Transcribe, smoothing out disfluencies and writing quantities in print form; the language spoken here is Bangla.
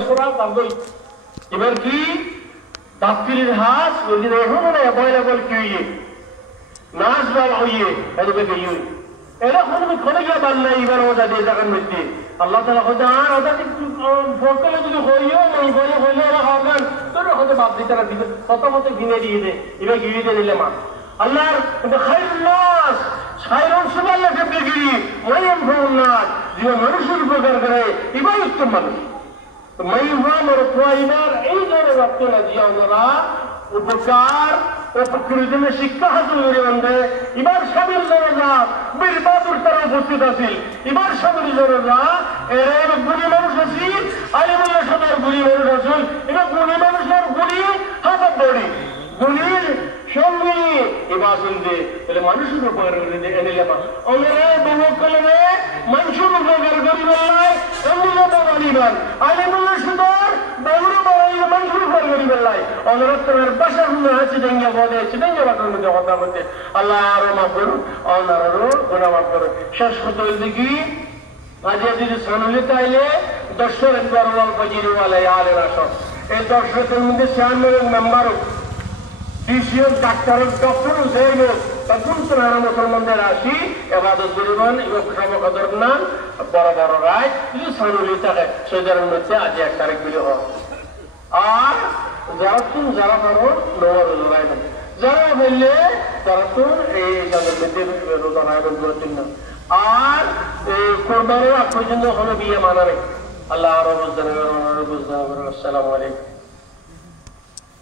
সোরা তাগই এবার কি তাফসীরের হাস যদি এখন না অ্যাভেলেবল কি হইয়ে নাচ বা হইয়ে এদিকে গিয়ে এরা কোন গিয়া বাল্লা এবার ওটা দিয়ে জায়গার মধ্যে আল্লাহ তাআলা হয়তো আর ওটা ফকলে যদি হইও মন করে হইলে ওরা হবেন তোর হয়তো বাদ দিতে না দিবে প্রথমত গিনে দিয়ে দে এবার গিয়ে দিয়ে দিলে মা আল্লাহর খায়রুন নাস খায়রুন সুবহানাল্লাহকে বিগিরি ওয়ায়ানফাউন নাস যে মানুষের উপকার করে এবার উত্তম মানুষ তো মাইহান আর কোয়াইনার এই ধরনের রক্তনা জিয়া ওনারা উপকার উপকৃতমে শিক্ষা হাসিল করে বন্ধে এবার স্বামীর জনতা বীর বাহাদুর তারা উপস্থিত আছিল এবার স্বামীর জনতা এরা এবার গুণী মানুষ আছি আলিমুল্লাহ সদর গুণী মানুষ আসল এবার গুণী মানুষের গুণী হাতের বড়ি গুণীর সঙ্গী এবার শুনতে তাহলে মানুষের উপকার করে এনে ওনারা বহু কলমে মানুষের উপকার করি বললাই অমূল্য বাড়িবার আলিমুল্লাহ সদর বহুর বাড়ি মানুষের উপকার করি বললাই ওনারা তোমার বাসার মনে আছে ডেঙ্গা বলে ডেঙ্গা বাসার মধ্যে কথা বলতে আল্লাহ আরো মাফ করুন ওনারও গোনা মাফ করুন শেষ কথা হইতে কি আজ যদি সানুলিতে আইলে দর্শক একবার ফজিরওয়ালাই আলের আসন এই দর্শকের মধ্যে চেয়ারম্যান মেম্বারও ডিসিও ডাক্তারের ডক্টর যাই হোক তখন তারা মুসলমানদের আসি এবাদত করিবেন এবং খামকদর নাম বড় বড় রায় যদি সানুলি থাকে সেটার মধ্যে আজ 1 তারিখ বিলে হয় আর যারা পারো নয় রায় যারা বললে তারা তো এই তাদের মধ্যে রোজা রায় বলছেন না আর কোরবানির আগ পর্যন্ত কোনো বিয়ে মানা নেই আল্লাহ আরো বুঝতে আসসালামু আলাইকুম